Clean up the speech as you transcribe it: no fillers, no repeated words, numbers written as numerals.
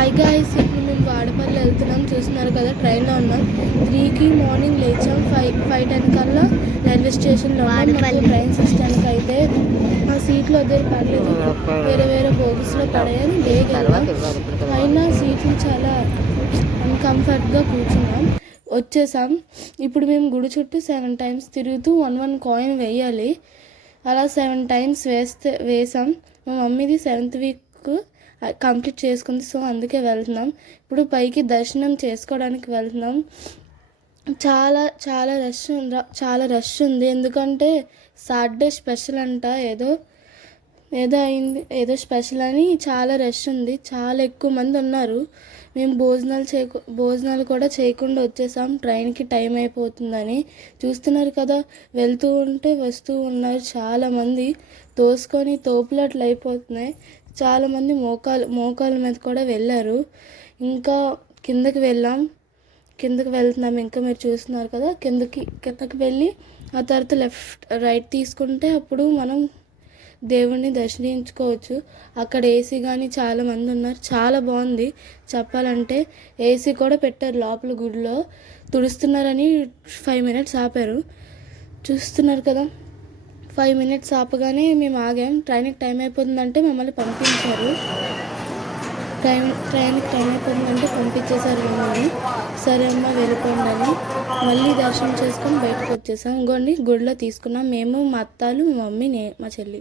Hi guys, ఇప్పుడు మేము వాడపల్లి వెళ్తున్నాం. చూస్తున్నారు కదా, ట్రైన్లో ఉన్నాం. 3కి మార్నింగ్ లేచాం. 5:10 కల్లా రైల్వే స్టేషన్లో ఉన్నాం. ట్రైన్ సిస్టానికి అయితే ఆ సీట్లు వదిలే పడలేదు, వేరే వేరే బోగీస్లో పడాయని లేట్ వెళ్ళాం. అయినా సీట్లు చాలా అన్కంఫర్ట్గా కూర్చున్నాం. వచ్చేసాం. ఇప్పుడు మేము గుడి చుట్టూ 7 times తిరుగుతూ 1 కాయిన్ వేయాలి. అలా 7 times వేసాం. మా మమ్మీది 7th వీక్ కంప్లీట్ చేసుకుంది, సో అందుకే వెళ్తున్నాం. ఇప్పుడు పైకి దర్శనం చేసుకోవడానికి వెళ్తున్నాం. చాలా చాలా రష్ ఉంది, ఎందుకంటే సాటర్డే స్పెషల్ అంట, ఏదో స్పెషల్ అని చాలా రష్ ఉంది. చాలా ఎక్కువ మంది ఉన్నారు. మేము భోజనాలు కూడా చేయకుండా వచ్చేసాం, ట్రైన్కి టైం అయిపోతుందని. చూస్తున్నారు కదా, వెళ్తూ ఉంటే వస్తూ ఉన్నారు చాలామంది. తోసుకొని తోపులాట్లు అయిపోతున్నాయి. చాలామంది మోకాల మీద కూడా వెళ్ళారు. ఇంకా కిందకి వెళ్తున్నాం. ఇంకా మీరు చూస్తున్నారు కదా, కిందకి వెళ్ళి ఆ తర్వాత రైట్ తీసుకుంటే అప్పుడు మనం దేవుణ్ణి దర్శించుకోవచ్చు. అక్కడ ఏసీ కానీ చాలామంది ఉన్నారు. చాలా బాగుంది చెప్పాలంటే. ఏసీ కూడా పెట్టారు లోపల గుడిలో. తుడుస్తున్నారని 5 minutes ఆపారు. చూస్తున్నారు కదా, 5 minutes ఆపగానే మేము ఆగాం. ట్రైన్కి టైం అయిపోతుందంటే మమ్మల్ని పంపించారు. ట్రైన్కి టైం అయిపోతుందంటే పంపించేశారు మమ్మల్ని. సరే అమ్మ వెళ్ళిపోండి అని మళ్ళీ దర్శనం చేసుకొని బయటకు వచ్చేసాం. ఇంకోండి గుడిలో తీసుకున్నాం మేము, మా అత్తాలు, మా మమ్మీ, మా చెల్లి.